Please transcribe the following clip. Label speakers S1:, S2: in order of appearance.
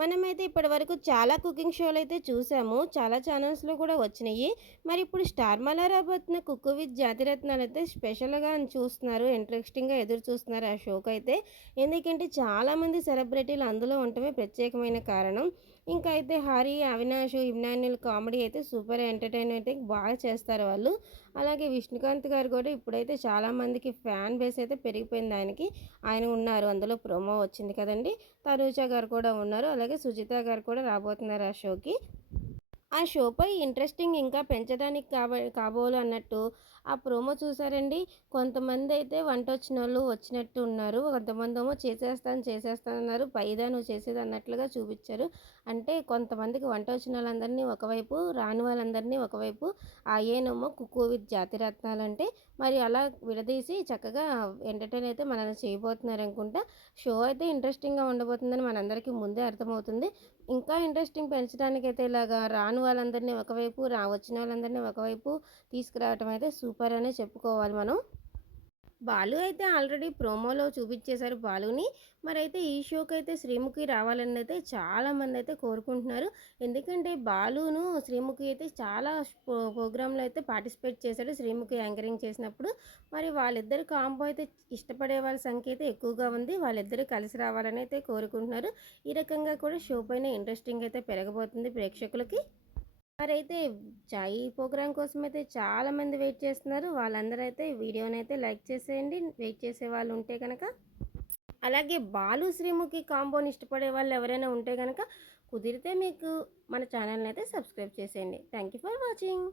S1: మనమైతే ఇప్పటి వరకు చాలా కుకింగ్ షోలు అయితే చూసాము. చాలా ఛానల్స్లో కూడా వచ్చినాయి. మరి ఇప్పుడు స్టార్ మలారాబత్న కుక్కు విత్ జాతిరత్నాలు అయితే స్పెషల్గా చూస్తున్నారు. ఇంట్రెస్టింగ్గా ఎదురు చూస్తున్నారు ఆ షోకి అయితే ఎందుకంటే చాలామంది సెలబ్రిటీలు అందులో ఉండటమే ప్రత్యేకమైన కారణం. ఇంకా అయితే హరి అవినాష్ ఇమ్నాన్యుల్ కామెడీ అయితే సూపర్ ఎంటర్టైన్మెంట్ బాగా చేస్తారు వాళ్ళు. అలాగే విష్ణుకాంత్ గారు కూడా ఇప్పుడైతే చాలామందికి ఫ్యాన్ బేస్ అయితే పెరిగిపోయింది ఆయనకి. ఆయన ఉన్నారు. అందులో ప్రోమో వచ్చింది కదండి. తనూజ గారు కూడా ఉన్నారు. అలాగే సుజిత గారు కూడా రాబోతున్నారు ఆ షోకి. ఆ షోపై ఇంట్రెస్టింగ్ ఇంకా పెంచడానికి కాబ కాబోలు అన్నట్టు ఆ ప్రోమో చూసారండి. కొంతమంది అయితే వంట వచ్చిన వాళ్ళు వచ్చినట్టు ఉన్నారు. కొంతమంది ఏమో చేసేస్తాను చేసేస్తాను అన్నారు. పైదా నువ్వు చేసేది అన్నట్లుగా చూపించారు. అంటే కొంతమందికి వంట వచ్చిన వాళ్ళందరినీ ఒకవైపు రాని వాళ్ళందరినీ ఒకవైపు అయ్యేనేమో కుక్కు విత్ జాతిరత్నాలు అంటే మరి అలా విడదీసి చక్కగా ఎంటర్టైన్ అయితే మనల్ని చేయబోతున్నారు అనుకుంటా షో అయితే ఇంట్రెస్టింగ్గా ఉండబోతుందని మనందరికీ ముందే అర్థమవుతుంది. ఇంకా ఇంట్రెస్టింగ్ పెంచడానికైతే ఇలాగా రాను రాని వాళ్ళందరినీ ఒకవైపు రా వచ్చిన వాళ్ళందరినీ ఒకవైపు తీసుకురావటం అయితే సూపర్ అనే చెప్పుకోవాలి మనం. బాలు అయితే ఆల్రెడీ ప్రోమోలో చూపించేశారు బాలుని. మరి అయితే ఈ షోకి అయితే శ్రీముఖి రావాలని అయితే చాలామంది అయితే కోరుకుంటున్నారు. ఎందుకంటే బాలును శ్రీముఖి అయితే చాలా ప్రోగ్రాంలో అయితే పార్టిసిపేట్ చేశాడు శ్రీముఖి యాంకరింగ్ చేసినప్పుడు. మరి వాళ్ళిద్దరు కాంబో అయితే ఇష్టపడే వాళ్ళ సంఖ్య అయితే ఎక్కువగా ఉంది. వాళ్ళిద్దరు కలిసి రావాలని అయితే కోరుకుంటున్నారు. ఈ రకంగా కూడా షో పైన ఇంట్రెస్టింగ్ అయితే పెరగబోతుంది ప్రేక్షకులకి. మరైతే చాయి ప్రోగ్రాం కోసం అయితే చాలామంది వెయిట్ చేస్తున్నారు. వాళ్ళందరూ అయితే వీడియోని అయితే లైక్ చేసేయండి. వెయిట్ చేసే వాళ్ళు ఉంటే కనుక అలాగే బాలు శ్రీముఖి కాంబోని ఇష్టపడే వాళ్ళు ఎవరైనా ఉంటే కనుక కుదిరితే మీకు మన ఛానల్ని అయితే సబ్స్క్రైబ్ చేసేయండి. Thank you for watching.